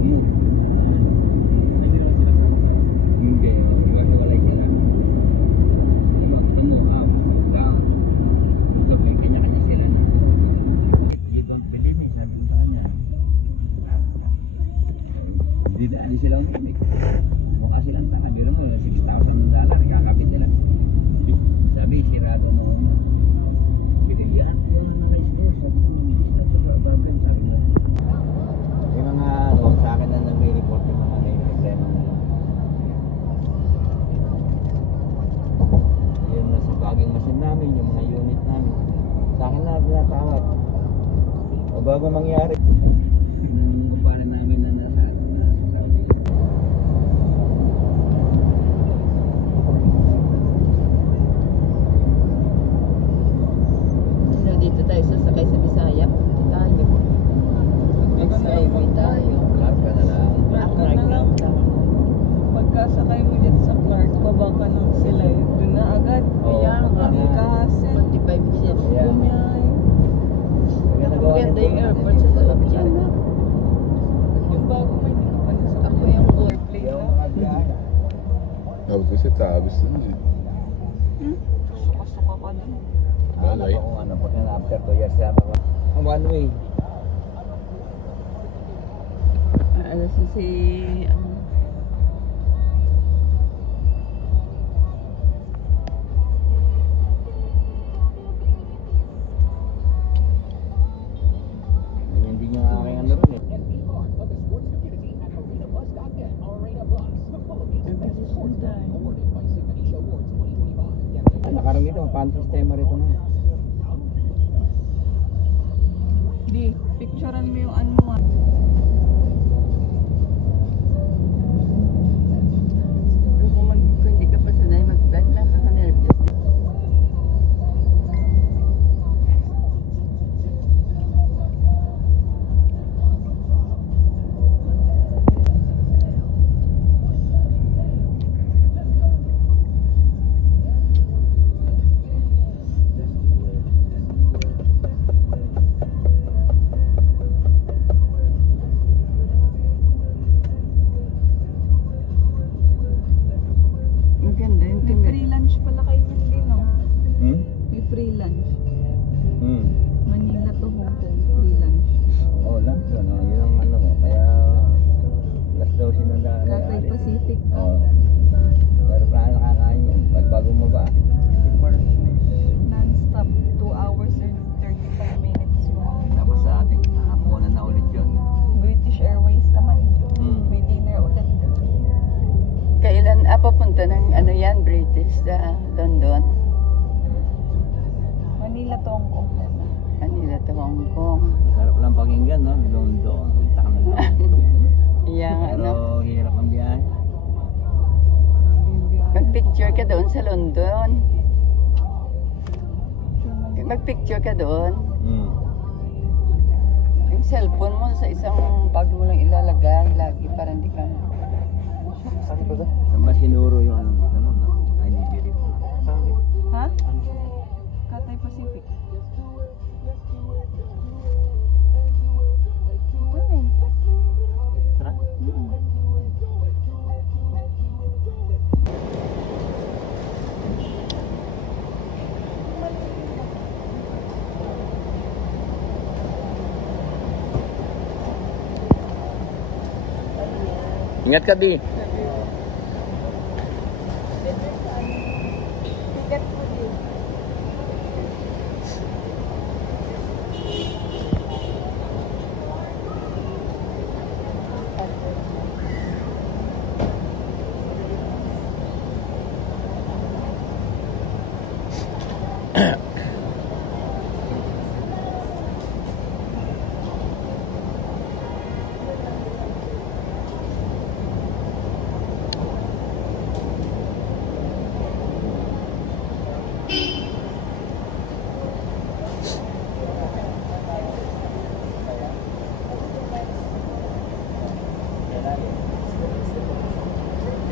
Hindi, maghiwalay sila. So, may kanya-kanya sila na. You don't believe me, sabi ko sa kanya. Hindi sila umimik. Mukha silang nakabiro mo, $6,000, kakapit nila. Sabi, sirado mo. Binilihan ko yung mga store. Sabi ko, hindi sila sa apartment. Sabi mo. Yung mga sa akin na nag-report yung mga may problema. Yung nasa baging machine namin, yung mga unit namin. Sa akin na tinatawag. O bago mangyari. Yung kumpare namin na nasa sabi. So, dito tayo sasakay sa Bisaya. Tayo. Skyway tayo. Clark ka na lang. Clark lang tayo. Pagkasakay mo dyan sa Clark, baba ka ng sila. Doon na agad. Kaya nga. Kasi 45 minutes. Yeah. Maganda yung airport sa sarap dyan. Yung bago may hindi pa na sa Ako yung gold plate. Yung mga biyahe. Tapos kasi tabis na eh. Suka-suka ka doon. Balay. Kung ano, pag after 2 years yata ko. One way. Ano si Hindi niya aking ano rin eh. Nakaroon dito, pan sistema rito na. Di, picturean mo yung ano mo. kung hindi ka pa sanay mag-vlog, nakaka-nervous din. Ang ganda yung May free lunch pala kayo hindi, no? May free lunch. Manila to Hong Kong, free lunch. Oh, lang yun. Oh, yun ang ano mo. Kaya, last daw sinundan. Cathay Pacific. Oo. Pero paano nakakain yan? Pag bago mo ba? Non-stop, 2 hours and 35 minutes yung Tapos sa ating nakapunan na ulit yun. British Airways naman. May dinner ulit. Kailan papunta ng ano yan, British sa London? Manila to Hong Kong. Manila to Hong Kong. Masarap lang pakinggan, no? London. Punta ka na London. Iya nga, Pero no? hirap ang biyahe. Mag-picture ka doon sa London. Mag-picture ka doon. Yung cellphone mo sa isang bag mo lang ilalagay lagi para hindi ka... Saan ba? Saan ba sinuro yung ano? Ano? Ay, hindi dito. Ha? Cathay Pacific. Ito eh. Tara. Ingat ka, Di. Ticket po din.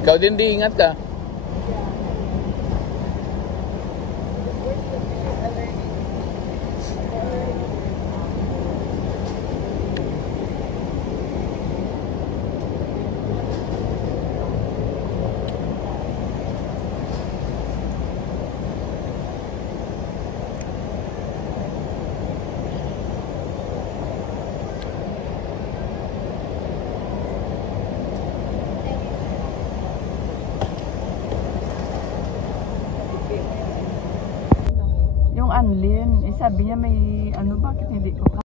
Ikaw din, Di, ingat ka. Anlin. Eh, sabi niya may ano, bakit hindi ko